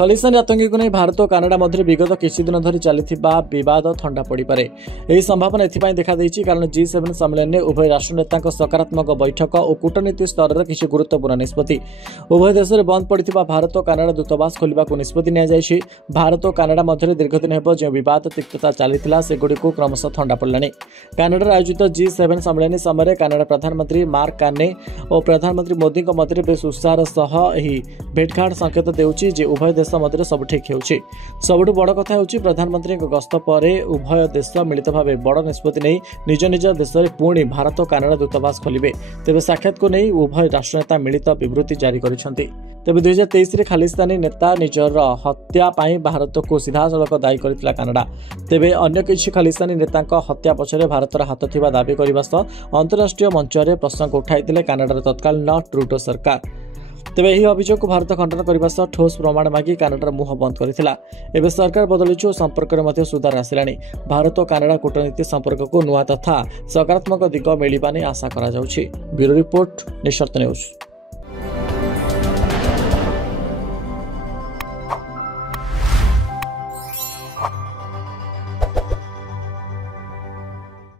खलिस्तानी आतंकी को नहीं भारत और कनाडा मध्य विगत किसी दिन धरी चली बद थंडा पड़ पारे। यह संभावना एथपाई देखा कारण G7 सम्मेलन में उभय राष्ट्र नेता सकारात्मक बैठक और कूटनीति स्तर में किसी गुरुत्वपूर्ण निष्पत्ति। उभय देश में बंद पड़ा भारत और कनाडा दूतावास खोलने को निष्पत्ति नि भारत और कनाडा मध्य दीर्घदिन हो जो बद तिक्तता चली सेगुड़ी क्रमशः थंडा पड़ा। कनाडा आयोजित G7 सम्मेलन समय कनाडा प्रधानमंत्री मार्क कार्ने और प्रधानमंत्री मोदी मध्य बेस उत्साह सह भेटघाट संकेत देउछि जे उभय देश मध्य सब ठीक होउछि। सबुठ बड़ कथा होउछि प्रधानमंत्री गस्त पर उभय देश मिलित भाव बड़ निष्पत्ति नहीं निज निज देश में पुणी भारत और कनाडा दूतावास खोलिबे। तेबे साक्षात को नहीं उभय राष्ट्र नेता मिलित विवृत्ति जारी करिसेंति। तेबे 2023 रे खालिस्तानी नेता निजर हत्या पाई भारत को सीधासलख दायी करथिला कनाडा। तेबे अन्य किछि खालिस्तानी नेता हत्या पछरे भारतर हाथ थिबा दाबी करबा सह अंतरराष्ट्रीय मंच रे प्रसंग उठाइतिले कनाडार तत्कालीन ट्रुडो सरकार। तेबे यही अभियोग को भारत खंडन करने सह ठोस प्रमाण मागी कनाडार मुह बंद करथिला। एबे सरकार बदलिछु और संपर्क में मध्य सुधार आसिलानी। भारत और कनाडा कूटनीति संपर्क को नुआ तथा सकारात्मक दिग मिलिबा नै आशा करा जाउछि। Bureau report Nishart news.